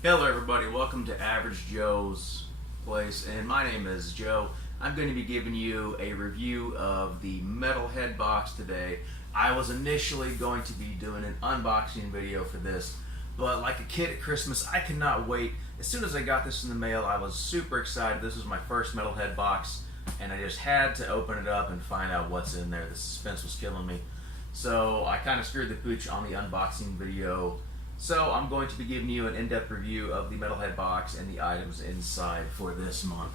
Hello everybody, welcome to Average Joe's Place, and my name is Joe. I'm going to be giving you a review of the Metalhead box today. I was initially going to be doing an unboxing video for this, but like a kid at Christmas, I could not wait. As soon as I got this in the mail, I was super excited. This was my first Metalhead box, and I just had to open it up and find out what's in there. The suspense was killing me. So I kind of screwed the pooch on the unboxing video. So I'm going to be giving you an in-depth review of the Metalhead box and the items inside for this month.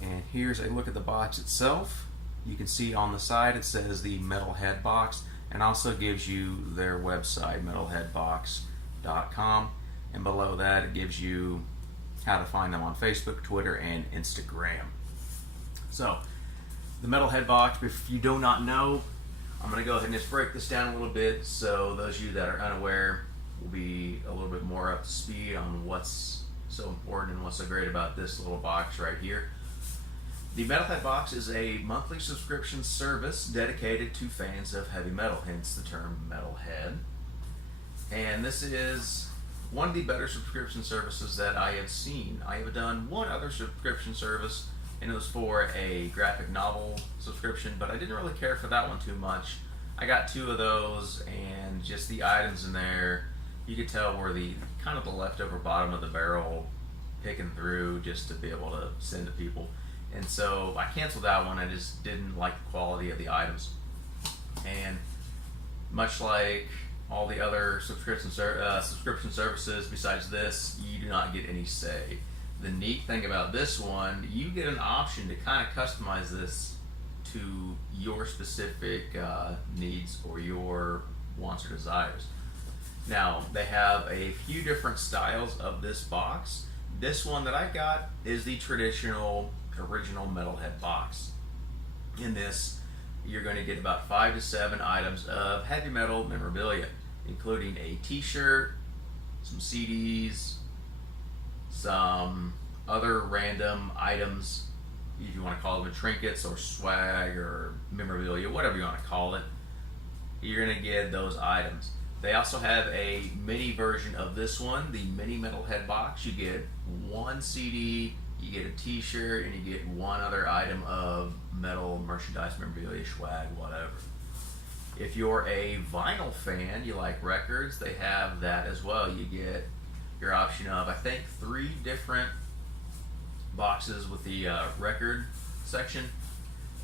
And here's a look at the box itself. You can see on the side it says the Metalhead box, and also gives you their website, metalheadbox.com. And below that it gives you how to find them on Facebook, Twitter, and Instagram. So, the Metalhead box, if you do not know, I'm going to go ahead and just break this down a little bit so those of you that are unaware will be a little bit more up to speed on what's so important and what's so great about this little box right here. The Metalhead box is a monthly subscription service dedicated to fans of heavy metal, hence the term Metalhead. And this is one of the better subscription services that I have seen. I have done one other subscription service, and it was for a graphic novel subscription, but I didn't really care for that one too much. I got two of those, and just the items in there, you could tell were the kind of the leftover bottom of the barrel, picking through just to be able to send to people. And so I canceled that one. I just didn't like the quality of the items. And much like all the other subscription services besides this, you do not get any say. The neat thing about this one, you get an option to kind of customize this to your specific needs or your wants or desires. Now, they have a few different styles of this box. This one that I got is the traditional original Metalhead box. In this, you're going to get about 5 to 7 items of heavy metal memorabilia, including a t-shirt, some CDs, some other random items, if you want to call them trinkets or swag or memorabilia, whatever you want to call it. You're going to get those items. They also have a mini version of this one, the mini Metalhead box. You get one CD, you get a t-shirt, and you get one other item of metal merchandise, memorabilia, swag, whatever. If you're a vinyl fan, you like records, they have that as well. You get your option of, I think, 3 different boxes with the record section,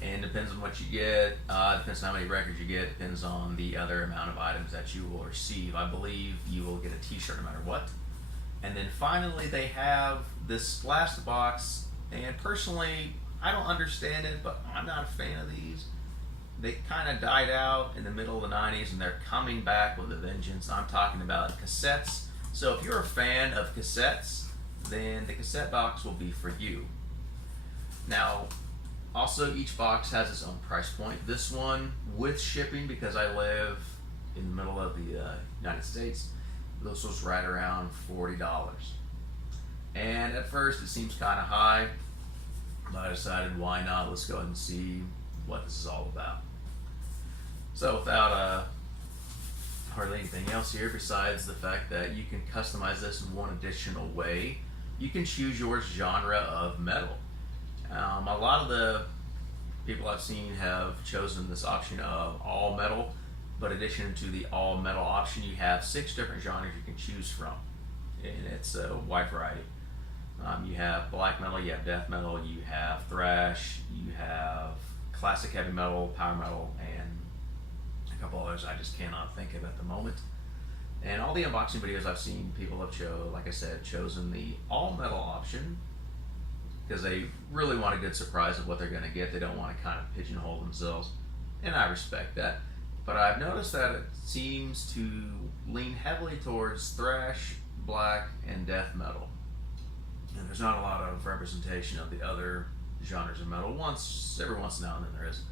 and depends on what you get, depends on how many records you get, depends on the other amount of items that you will receive. I believe you will get a t-shirt no matter what. And then finally they have this last box, and personally I don't understand it, but I'm not a fan of these. They kind of died out in the middle of the 90s, and they're coming back with a vengeance. I'm talking about cassettes. So if you're a fan of cassettes, then the cassette box will be for you. Now, also each box has its own price point. This one, with shipping, because I live in the middle of the United States, this was right around $40. And at first it seems kind of high, but I decided why not, let's go ahead and see what this is all about. So without hardly anything else here besides the fact that you can customize this in one additional way. You can choose your genre of metal. A lot of the people I've seen have chosen this option of all metal, but in addition to the all metal option, you have 6 different genres you can choose from, and it's a wide variety. You have black metal, you have death metal, you have thrash, you have classic heavy metal, power metal, and a couple others I just cannot think of at the moment. And all the unboxing videos I've seen, people have chosen the all metal option because they really want a good surprise of what they're going to get. They don't want to kind of pigeonhole themselves, and I respect that. But I've noticed that it seems to lean heavily towards thrash, black, and death metal. And there's not a lot of representation of the other genres of metal. Every once now and then there is.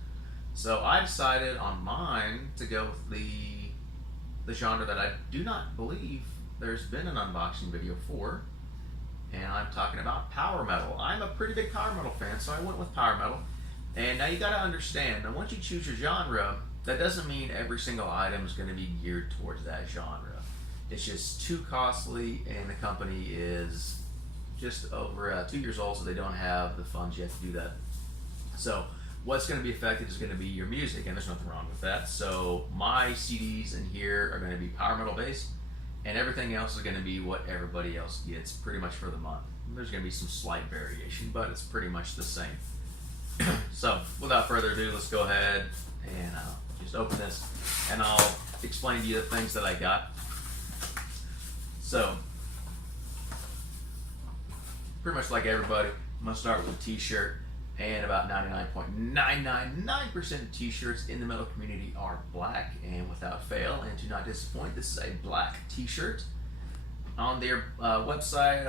So I decided on mine to go with the genre that I do not believe there's been an unboxing video for, and I'm talking about power metal. I'm a pretty big power metal fan, so I went with power metal. And now you got to understand, now once you choose your genre, that doesn't mean every single item is going to be geared towards that genre. It's just too costly, and the company is just over 2 years old, so they don't have the funds yet to do that. So what's going to be affected is going to be your music, and there's nothing wrong with that. So my CDs in here are going to be power metal based, and everything else is going to be what everybody else gets pretty much for the month. There's going to be some slight variation, but it's pretty much the same. So without further ado, let's go ahead and just open this, and I'll explain to you the things that I got. So pretty much like everybody, I'm going to start with a t-shirt, and about 99.999% of t-shirts in the metal community are black, and without fail, and to not disappoint, this is a black t-shirt. On their website,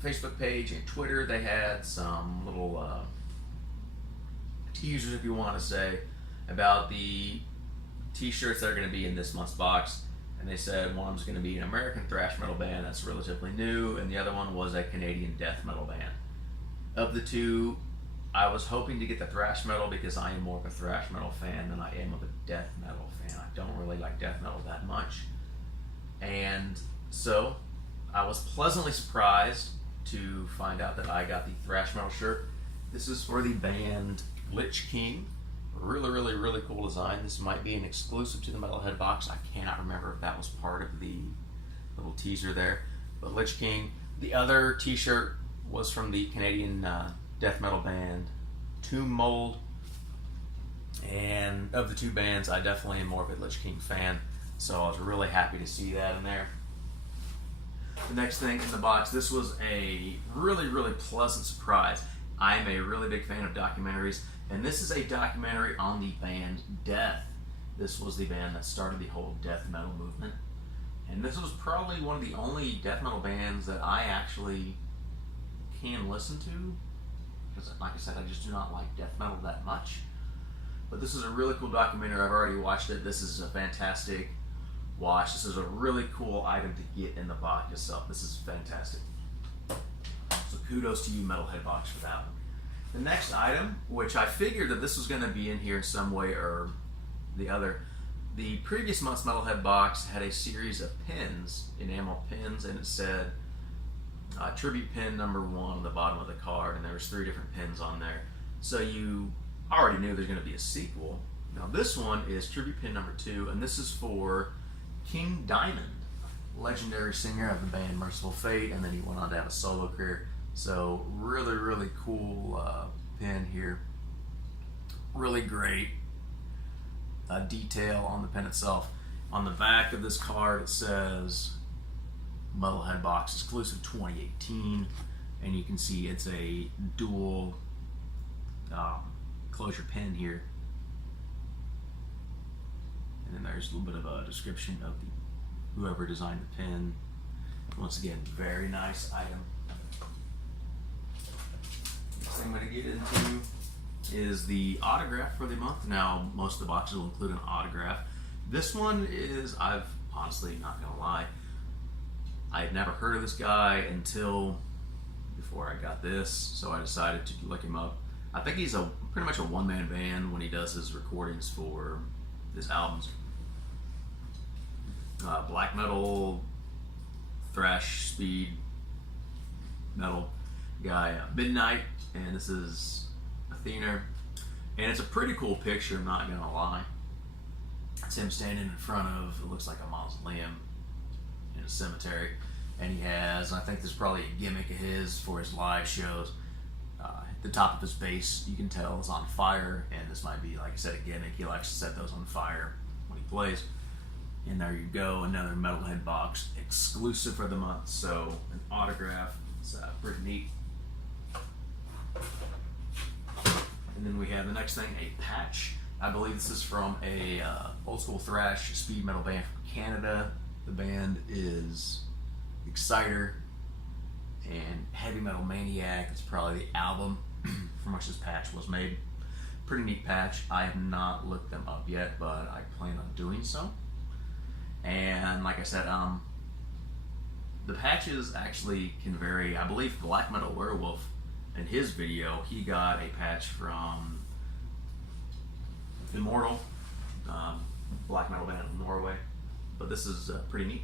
Facebook page, and Twitter, they had some little teasers, if you want to say, about the t-shirts that are going to be in this month's box. And they said one of them is going to be an American thrash metal band that's relatively new, and the other one was a Canadian death metal band. Of the two, I was hoping to get the thrash metal because I am more of a thrash metal fan than I am of a death metal fan. I don't really like death metal that much. And so I was pleasantly surprised to find out that I got the thrash metal shirt. This is for the band Lich King. Really cool design. This might be an exclusive to the Metalhead box. I cannot remember if that was part of the little teaser there. But Lich King. The other t-shirt was from the Canadian death metal band Tomb Mold. And of the two bands, I definitely am more of a Lich King fan. So I was really happy to see that in there. The next thing in the box, this was a really pleasant surprise. I'm a really big fan of documentaries, and this is a documentary on the band Death. This was the band that started the whole death metal movement, and this was probably one of the only death metal bands that I actually can listen to, because like I said, I just do not like death metal that much. But this is a really cool documentary. I've already watched it. This is a fantastic watch. This is a really cool item to get in the box itself. This is fantastic. So kudos to you, Metalhead box, for that one. The next item, which I figured that this was going to be in here in some way or the other, the previous month's Metalhead box had a series of pins, enamel pins, and it said tribute pin number 1 on the bottom of the card, and there was 3 different pins on there. So you already knew there's going to be a sequel. Now this one is tribute pin number 2, and this is for King Diamond, legendary singer of the band Merciful Fate, and then he went on to have a solo career. So really cool pin here. Really great detail on the pin itself. On the back of this card it says Metalhead box exclusive 2018, and you can see it's a dual closure pin here. And then there's a little bit of a description of whoever designed the pin. Once again, very nice item. Next thing I'm going to get into is the autograph for the month. Now, most of the boxes will include an autograph. This one is, I've honestly, not going to lie, I had never heard of this guy until before I got this, so I decided to look him up. I think he's pretty much a one-man band when he does his recordings for his albums. Black metal, thrash, speed metal guy, Midnight, and this is Athena, and it's a pretty cool picture, I'm not gonna lie. It's him standing in front of, it looks like a mausoleum in a cemetery, and he has, I think this is probably a gimmick of his for his live shows. The top of his bass, you can tell, is on fire, and this might be, like I said, a gimmick. He likes to set those on fire when he plays. And there you go, another Metalhead box exclusive for the month. So an autograph, it's pretty neat. And then we have the next thing, a patch. I believe this is from a old school thrash speed metal band from Canada. The band is Exciter and Heavy Metal Maniac. It's probably the album from which this patch was made. Pretty neat patch. I have not looked them up yet, but I plan on doing so. And like I said, the patches actually can vary. I believe Black Metal Werewolf, in his video, he got a patch from Immortal, black metal band from Norway. but this is pretty neat.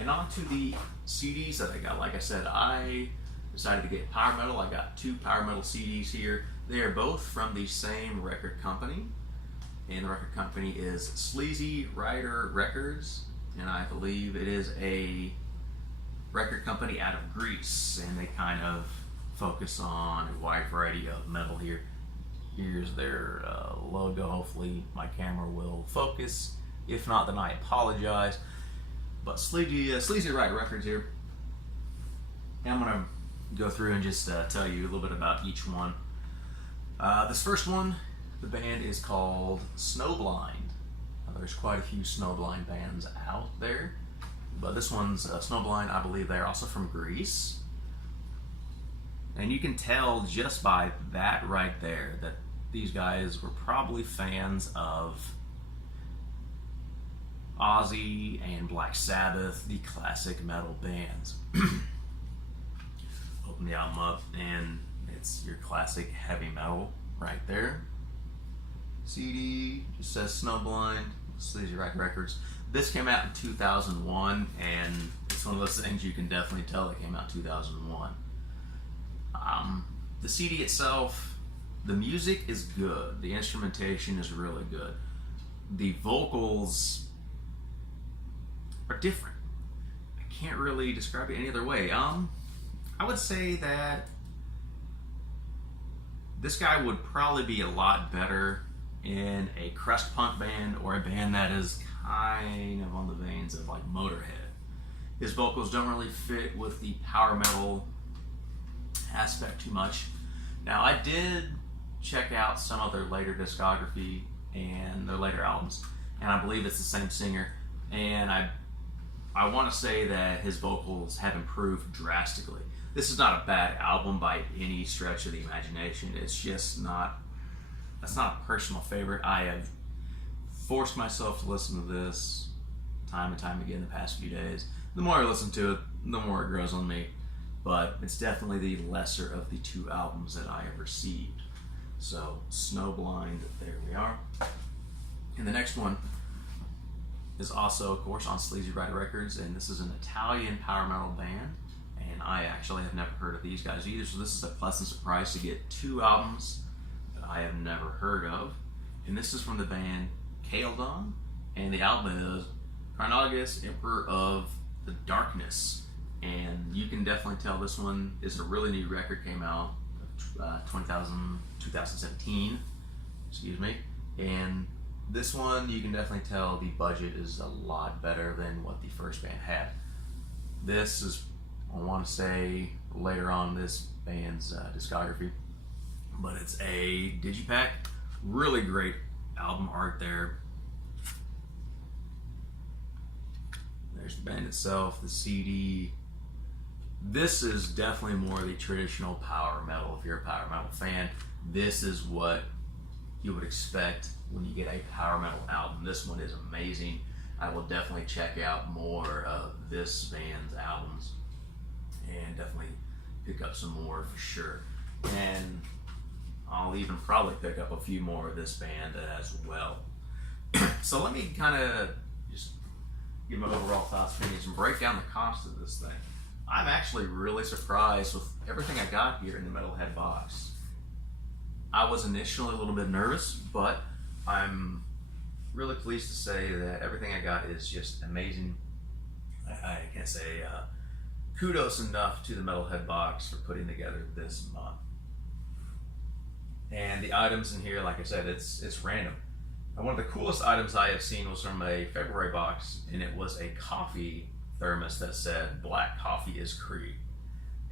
And on to the CDs that I got. Like I said, I decided to get power metal. I got 2 power metal CDs here. They are both from the same record company, and the record company is Sleazy Rider Records, and I believe it is a record company out of Greece, and they kind of focus on a wide variety of metal here. Here's their logo. Hopefully my camera will focus. If not, then I apologize. But Sleazy Rider Records here. And I'm gonna go through and just tell you a little bit about each one. This first one, the band is called Snowblind. Now, there's quite a few Snowblind bands out there, but this one's Snowblind. I believe they're also from Greece. And you can tell just by that right there that these guys were probably fans of Ozzy and Black Sabbath, the classic metal bands. Open the album up and it's your classic heavy metal right there. CD just says Snowblind, Sleazy Rider Records. This came out in 2001, and it's one of those things you can definitely tell it came out in 2001. The CD itself, the music is good. The instrumentation is really good. The vocals are different. I can't really describe it any other way. I would say that this guy would probably be a lot better in a crust punk band or a band that is kind of on the veins of like Motorhead. His vocals don't really fit with the power metal aspect too much. Now, I did check out some of their later discography and their later albums, and I believe it's the same singer, and I want to say that his vocals have improved drastically. This is not a bad album by any stretch of the imagination. It's just not, that's not a personal favorite. I have forced myself to listen to this time and time again the past few days. The more I listen to it, the more it grows on me. But it's definitely the lesser of the 2 albums that I have received. So, Snowblind, there we are. And the next one is also, of course, on Sleazy Rider Records, and this is an Italian power metal band. And I actually have never heard of these guys either, so this is a pleasant surprise to get 2 albums that I have never heard of. And this is from the band Kaeldon, and the album is theAugust, Emperor of the Darkness. And you can definitely tell this one is a really new record, came out 2017, excuse me. And this one, you can definitely tell the budget is a lot better than what the first band had. This is, I want to say, later on this band's discography, but it's a digipack. Really great album art there. There's the band itself, the CD. This is definitely more the traditional power metal. If you're a power metal fan, this is what you would expect when you get a power metal album. This one is amazing. I will definitely check out more of this band's albums and definitely pick up some more for sure. And I'll even probably pick up a few more of this band as well. So let me kind of just give my overall thoughts, opinions, and break down the cost of this thing. I'm actually really surprised with everything I got here in the Metalhead box. I was initially a little bit nervous, but I'm really pleased to say that everything I got is just amazing. I can't say kudos enough to the Metalhead box for putting together this month. And the items in here, like I said, it's random. And one of the coolest items I have seen was from a February box, and it was a coffee thermos that said "Black Coffee is Creed."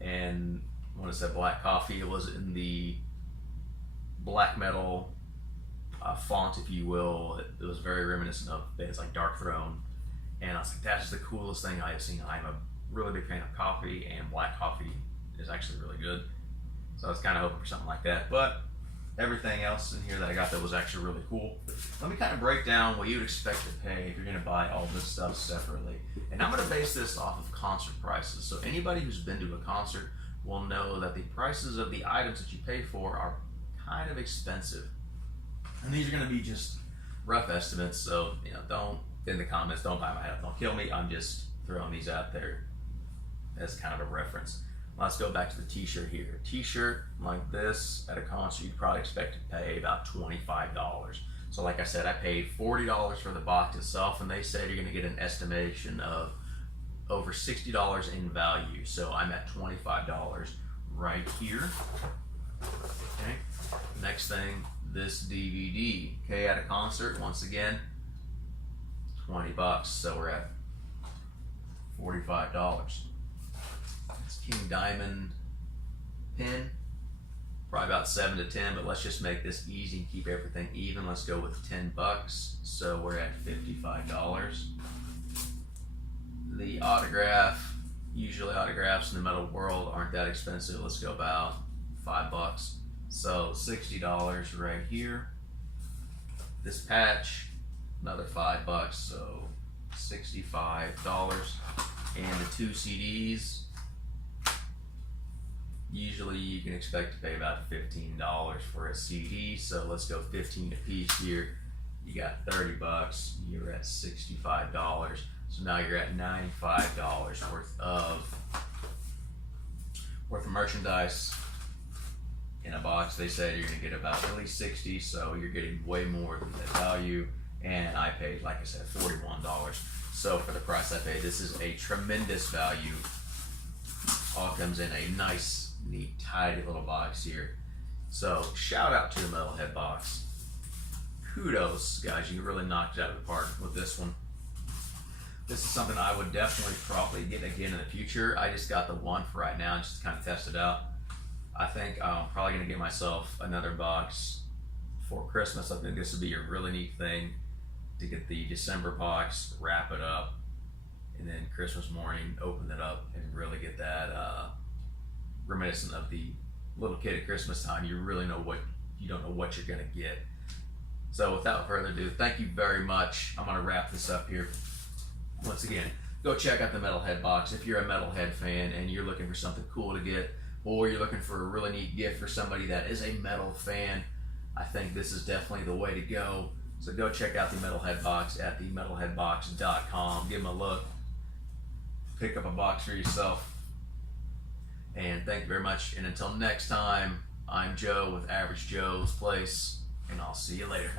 And when it said black coffee, it was in the black metal font, if you will. It was very reminiscent of bands like Dark Throne, and I was like, that's the coolest thing I have seen. I'm a really big fan of coffee, and black coffee is actually really good. So I was kind of hoping for something like that, but everything else in here that I got that was actually really cool. Let me kind of break down what you'd expect to pay if you're going to buy all this stuff separately. And I'm going to base this off of concert prices. So anybody who's been to a concert will know that the prices of the items that you pay for are kind of expensive. And these are going to be just rough estimates, so don't in the comments. Don't buy my hat. Don't kill me. I'm just throwing these out there as kind of a reference. Let's go back to the t-shirt here. T-shirt like this at a concert, you'd probably expect to pay about $25. So like I said, I paid $40 for the box itself, and they said you're gonna get an estimation of over $60 in value. So I'm at $25 right here. Okay. Next thing, this DVD. Okay, at a concert, once again, 20 bucks. So we're at $45. It's King Diamond pin, probably about 7 to 10, but let's just make this easy and keep everything even. Let's go with 10 bucks. So we're at $55. The autograph, usually autographs in the metal world aren't that expensive. Let's go about 5 bucks. So $60 right here. This patch, another 5 bucks, so $65. And the 2 CDs, usually you can expect to pay about $15 for a CD. So let's go 15 a piece here. You got 30 bucks, you're at $65. So now you're at $95 worth of merchandise in a box. They said you're gonna get about at least 60, so you're getting way more than the value. And I paid, like I said, $41. So for the price I paid, this is a tremendous value. All comes in a nice, neat, tidy little box here. So shout out to the Metalhead box. Kudos, guys, you really knocked it out of the park with this one. This is something I would definitely probably get again in the future. I just got the one for right now just to kind of test it out. I think I'm probably gonna get myself another box for Christmas. I think this would be a really neat thing to get the December box, wrap it up, and then Christmas morning open it up and really get that reminiscent of the little kid at Christmas time. You really know what, you don't know what you're gonna get. So without further ado, thank you very much. I'm gonna wrap this up here. Once again, go check out the Metalhead box. If you're a Metalhead fan and you're looking for something cool to get, or you're looking for a really neat gift for somebody that is a metal fan, I think this is definitely the way to go. So go check out the Metalhead box at themetalheadbox.com. Give them a look. Pick up a box for yourself. And thank you very much. And until next time, I'm Joe with Average Joe's Place, and I'll see you later.